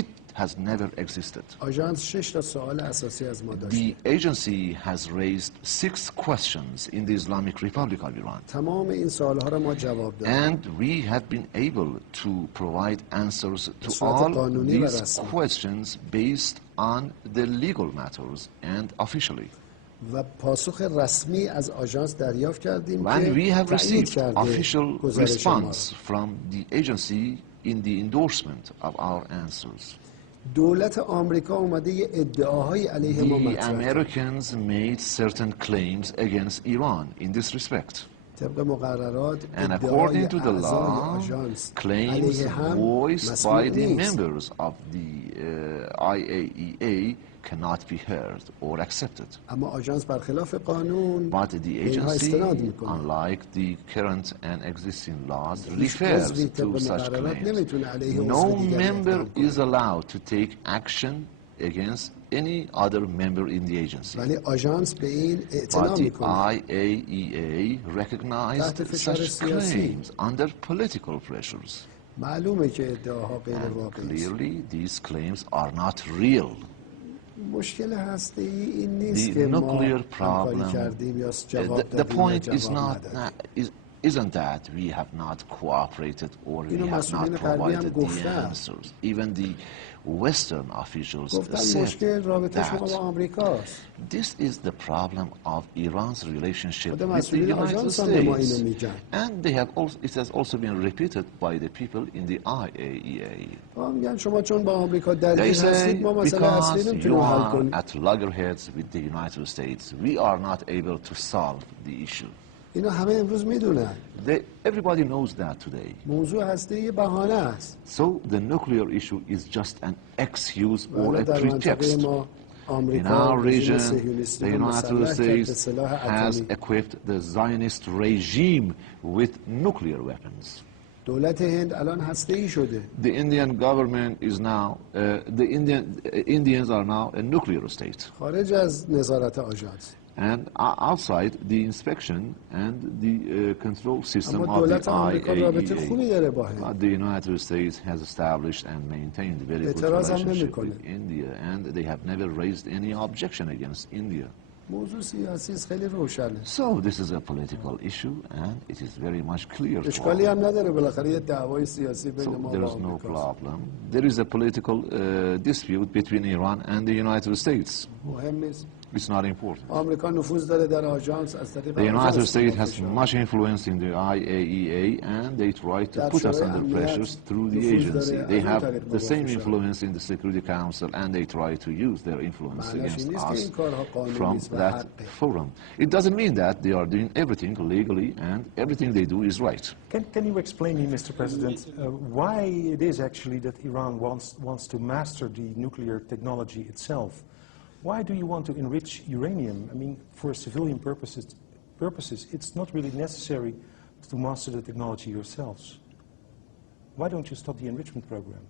It has never existed. آژانس 6 تا سوال اساسی از ما The داشته. agency has raised 6 questions in the Islamic Republic of Iran. تمام این سوالها را ما جواب دادیم. And we have been able to provide answers to صورت all قانونی و these رسمی. questions based on the legal matters and officially. و پاسخ رسمی از آژانس دریافت کردیم And we که have تایید received کرده official گزارش ما را. response from the agency in the endorsement of our answers. دولت آمریکا اومده یه ادعاهای علیه ما The مطرح کرد. Americans made certain claims against Iran in this respect. طبق مقررات And ادعای according to the اعضای law, آژانس claims علیه هم voiced by مسموع the نیست. members of the IAEA cannot be heard or accepted. اما آژانس برخلاف قانون But the به اینها agency, استناد میکنه. unlike the current and existing laws, هیچ refers عضوی طبق to such مقررات claims. نمیتونه علیه No عضو دیگری member اقدام کنه. is allowed to take action against any other member in the agency. ولی آژانس به این But اعتنا the میکنه. IAEA recognized تحت فشار such سیاسی. claims under political pressures. معلومه که ادعاها غیر And واقعی است. clearly, these claims are not real. مشکل هسته‌ای این نیست The که ما nuclear همکاری problem, کردیم یا جواب the دادیم یا point is جواب not, ندادیم. isn't that we have not cooperated or we اینو have not مسئولین غربی هم provided the گفتن. answers. Even the Western officials گفتن said مشکل رابطه شما با that آمریکاست. this is the problem of Iran's relationship خود with the مسئولین United آژانس هم به ما اینو States. میگن. And they have also, it has also been repeated by the people in the IAEA. ما میگن شما چون با آمریکا They درگیر say هستید ما مسئله اصلی because you نمیتونیم حل are کنیم. at loggerheads with the United States, we are not able to solve the issue. اینا همه امروز میدونن. Everybody knows that today. موضوع هسته یه بهانه است. So the nuclear issue is just an excuse or ولی a در منطقه pretext. ما In آمریکا our رژیم region, صهیونیستی the رو United مسلح کرد به States سلاح has اتمی. equipped the Zionist regime with nuclear weapons. دولت هند الان هسته‌ای شده. The Indian government is now, Indians are now a nuclear state. خارج از نظارت آژانس. And outside the inspection and the control system اما of the دولت آمریکا رابطه خوبی IAEA. داره با هند. The United States has established and maintained very good اعتراض هم relationship نمی‌کنه. with India, and they have never raised any objection against India. موضوع سیاسی است، خیلی روشنه. So this is a political issue, and it is very much clear to اشکالی all. هم نداره، بالاخره یه دعوای سیاسی بین So ما there و is no آمریکاست. problem. There is a political dispute between Iran and the United States. مهم نیست. It's not important. آمریکا نفوذ داره در آژانس از طریق The United آژانس States has فشار. much influence in the IAEA, and they try to در put us شورای under امنیت pressures through the نفوذ agency. داره، They از اون have طریق the ما same فشار. influence in the Security Council, and they try to use their influence معناش against این نیست که us این کارها قانونی from است و that حقه. forum. It doesn't mean that they are doing everything legally, and everything they do is right. Can you explain me, Mr. President, why it is actually that Iran wants to master the nuclear technology itself? Why do you want to enrich uranium? I mean, for civilian purposes, it's not really necessary to master the technology yourselves. Why don't you stop the enrichment program?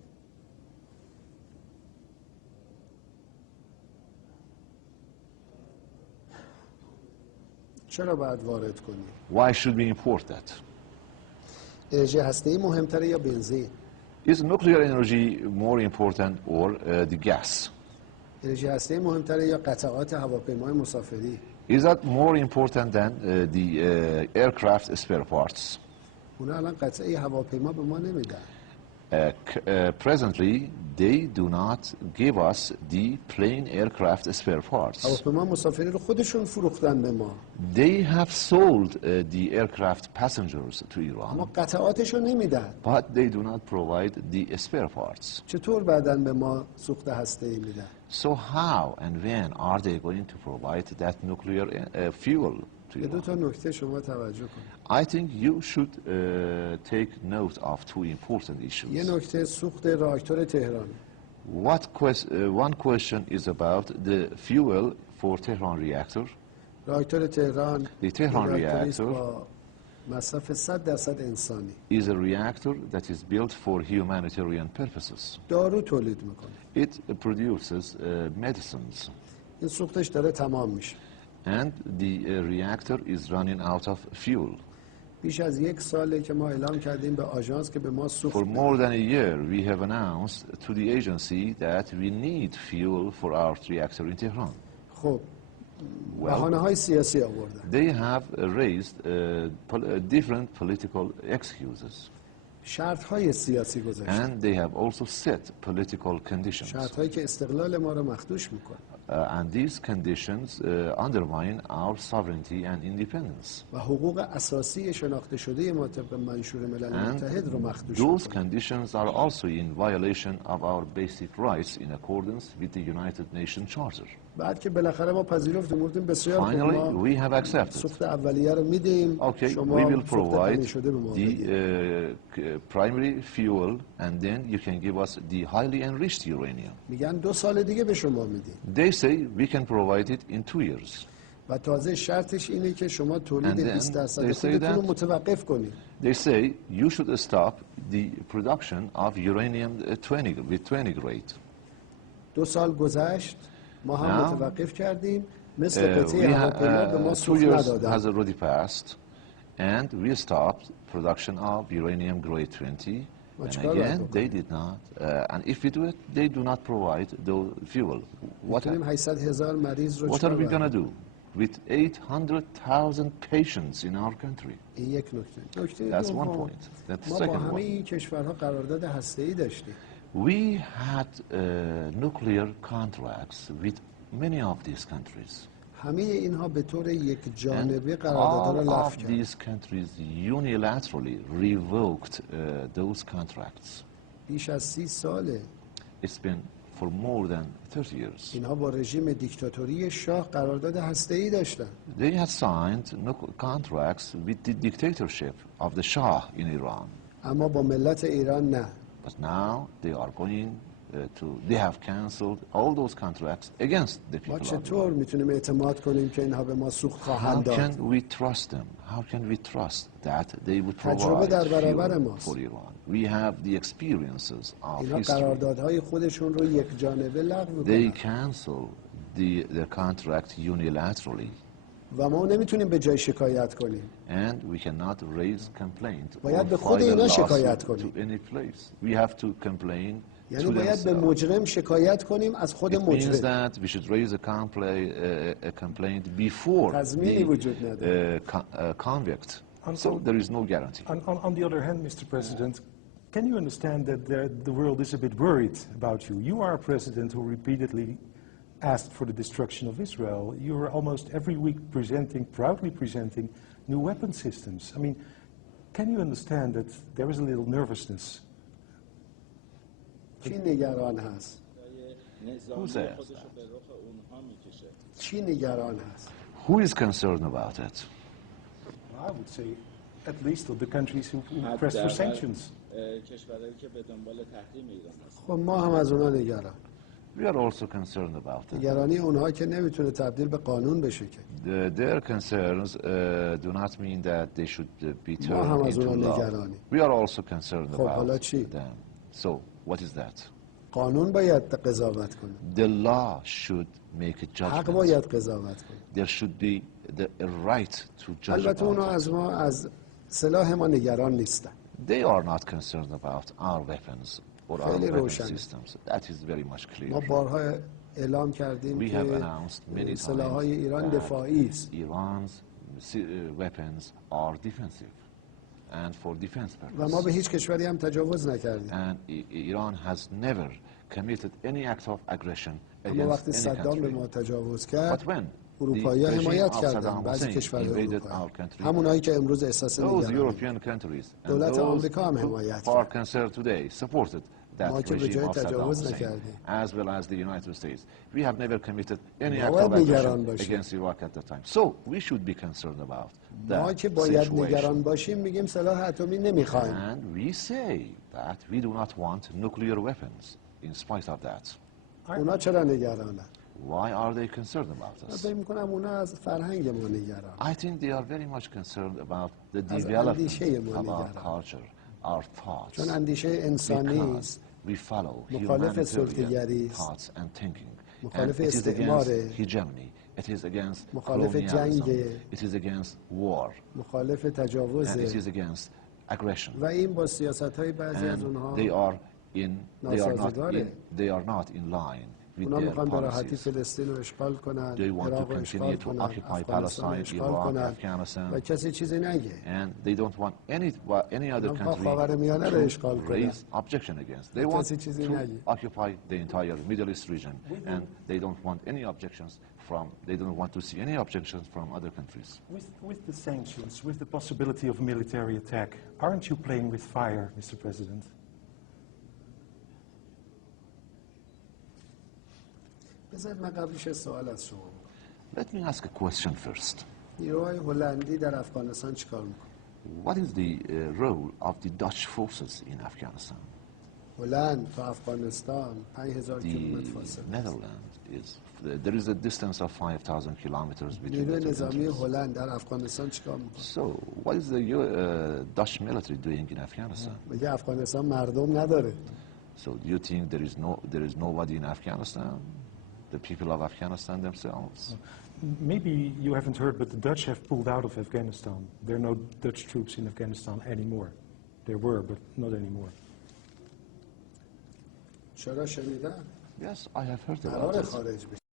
چرا باید وارد کنیم؟ Why should we import that? انرژی هسته‌ای مهمتره یا بنزین؟ Is nuclear energy more important or the gas? انرژی هسته‌ای مهمتره یا قطعات هواپیمای مسافری؟ Is that more important than the aircraft spare parts? اونا الان قطعه هواپیما به ما نمیدن. Presently, they do not give us the plain aircraft spare parts. هواپیما مسافری رو خودشون فروختن به ما. They have sold the aircraft passengers to اما Iran, قطعاتش رو نمیدن. but they do not provide the spare parts. چطور بعداً به ما سوخت هسته‌ای میدن؟ So how and when are they going to provide that nuclear fuel to به دو تا Iran? نکته شما توجه کنید. I think you should take note of two important یه issues. نکته سوخت راکتور تهران. One question is about the fuel for Tehran reactor. راکتور تهران The Tehran راکتوری است reactor با مصرف 100% انسانی. is a reactor that is built for humanitarian purposes. دارو تولید میکنه. It produces medicines, این سوختش داره تمام میشه. and the reactor is running out of fuel. بیش از یک ساله که ما اعلام کردیم به آژانس که به ما سوخت For بدن. more than a year, we have announced to the agency that we need fuel for our reactor in Tehran. خب بهانه های سیاسی آوردن. They have raised different political excuses. شرط های سیاسی گذاشتن. And they have also set political conditions. شرط هایی که استقلال ما رو مخدوش میکنه. And these conditions undermine our sovereignty and independence. و حقوق اساسی شناخته شده ما طبق منشور ملل متحد رو مخدوش Those میکنه. conditions are also in violation of our basic rights in accordance with the United Nations Charter. بعد که بالاخره ما پذیرفتیم گفتیم بسیار خوب Finally, ما we have accepted. سوخت اولیه رو میدیم Okay, we شما will سوخت provide غنی شده به ما بدید. the primary fuel and then you can give us the highly enriched uranium. میگن 2 سال دیگه به شما میدیم They say we can provide it in 2 years. و تازه شرطش اینه که شما تولید And then 20% they say خودتون رو that- متوقف کنید. They say you should stop the production of uranium 20 with 20 grade. 2 سال گذشت ما هم Now, متوقف کردیم مثل We قطعه هواپیما به ما 2 سوخت years ندادن. has already passed and we stopped production of uranium grade 20. ما And چیکار باید again, بکنیم؟ they did not. And if we do it, they do not provide the fuel. میتونیم 800,000 مریض رو What are چیکار we باید going to do with 800,000 patients in our country? این یک نکته. نکته That's one دوم، point. That's the ما با second همه one. این کشورها قرارداد هسته‌ای داشتیم. We had nuclear contracts with many of these countries. همه اینها به طور یک جانبه And قراردادها رو all لغو of کردن. these countries unilaterally revoked those contracts. بیش از 30 ساله It's been for more than 30 years. اینها با رژیم دیکتاتوری شاه قرارداد هسته‌ای داشتن. They had signed contracts with the dictatorship of the Shah in Iran. اما با ملت ایران نه. But now they are going they have cancelled all those contracts against the ما people of چطور Iran. میتونیم اعتماد کنیم که اینها به ما سوخت How خواهند داد؟ can we trust them? How can we trust that they would تجربه provide در برابر fuel ماست. for Iran? We have the experiences of اینها history. قراردادهای خودشون رو یک جانبه لغو They میکنن cancel the contract unilaterally, و ما نمیتونیم به جای شکایت کنیم. and we cannot raise complaint باید or به خود file a اینا lawsuit شکایت to کنیم. any place. We have to complain یعنی to باید به themselves. مجرم شکایت کنیم از خود It means مجرم. that we should raise a complaint before تضمینی وجود the نداره. convict. So there is no guarantee. On the other hand, Mr. President, can you understand that the world is a bit worried about you? You are a president who repeatedly asked for the destruction of Israel. You are almost every week proudly presenting new weapon systems. I mean, can you understand that there is a little nervousness? چی نگران هست؟ Who says that? چی نگران هست؟ Who is concerned about it? I would say at least of the countries who press for sanctions. کشورهایی که به دنبال تحریم ایران هست. خب ما هم از اونا نگران. We are also concerned about it. نگرانی اونها که نمیتونه تبدیل به قانون بشه که. Their concerns do not mean that they should be ما هم turned از into اونا law. نگرانیم. We are also concerned خب حالا about چی؟ them. So, what is that? قانون باید قضاوت کنه. The law should make a حق judgment. باید قضاوت کنه. There should be a right to judge البته اونا about it. از ما از سلاح ما نگران نیستن. They are not concerned about our weapons or our خیلی weapon روشنه. systems. That is very much clear. ما بارها اعلام کردیم We have که announced many سلاح‌های times ایران that دفاعی است. Iran's weapons are defensive and for defense و ما به purposes. هیچ کشوری هم تجاوز نکردیم. And Iran has never committed any act of aggression اما against وقتی any صدام به country. ما تجاوز But کرد when اروپایی‌ها the regime حمایت of کردن. Saddam بعضی Hussein کشورهای invaded our اروپایی country, همونایی که امروز احساس those نگرانی European countries and دولت those آمریکا هم who حمایت are کرد. concerned today supported ما that که به regime جای of Saddam تجاوز Hussein, نکردیم. as well as the United States. We have never committed any act باید of نگران aggression باشیم. against Iraq at that time. So we should be concerned about ما that که باید situation. نگران باشیم میگیم سلاح اتمی نمیخوایم. And we say that we do not want nuclear weapons in spite of that. اونا چرا نگرانن؟ Why are they concerned about من us? فکر میکنم اونا از فرهنگ ما نگران. I think they are very much concerned about the از development اندیشه ما of our نگران. culture, our thoughts. چون اندیشه انسانی Because است. we follow مخالف humanitarian سلطه‌گری است. thoughts and thinking. مخالف it is against استعماره، hegemony. It is against مخالف colonialism. جنگه، It is against war. مخالف And it تجاوزه is against aggression. و این با سیاست‌های بعضی از And اونها they are ناسازگاره. not in line with اونا their میخوان به راحتی policies. فلسطین رو اشغال کنن، They want to عراق رو اشغال continue to کنن، occupy افغانستان رو Palestine, اشغال Iraq, کنن Afghanistan, و کسی چیزی نگه. and they don't want any other میخوان country خاورمیانه رو اشغال to کنن. raise objection against. They و want کسی چیزی to نگه. occupy the entire Middle East region, and they don't want any objections they don't want to see any objections from other countries. With the sanctions, with the possibility of military attack, aren't you playing with fire, Mr. President? بذارید من قبلش سوال از شما بکنم. Let me ask a question first. نیروهای هلندی در افغانستان چیکار میکنه؟ What is the role of the Dutch forces in Afghanistan? هلند تا افغانستان 5000 کیلومتر The فاصله است. Netherlands there is a distance of 5,000 kilometers between نیروی the two نظامی countries. هلند در افغانستان چیکار میکنه؟ So, what is the Dutch military doing in Afghanistan? میگه افغانستان مردم نداره. So, do you think there is nobody in Afghanistan? The people of Afghanistan themselves? Maybe you haven't heard, but the Dutch have pulled out of Afghanistan. There are no Dutch troops in Afghanistan anymore. There were, but not anymore. چرا شنیدن؟ Yes, I have heard about قرار it. خارج بشه.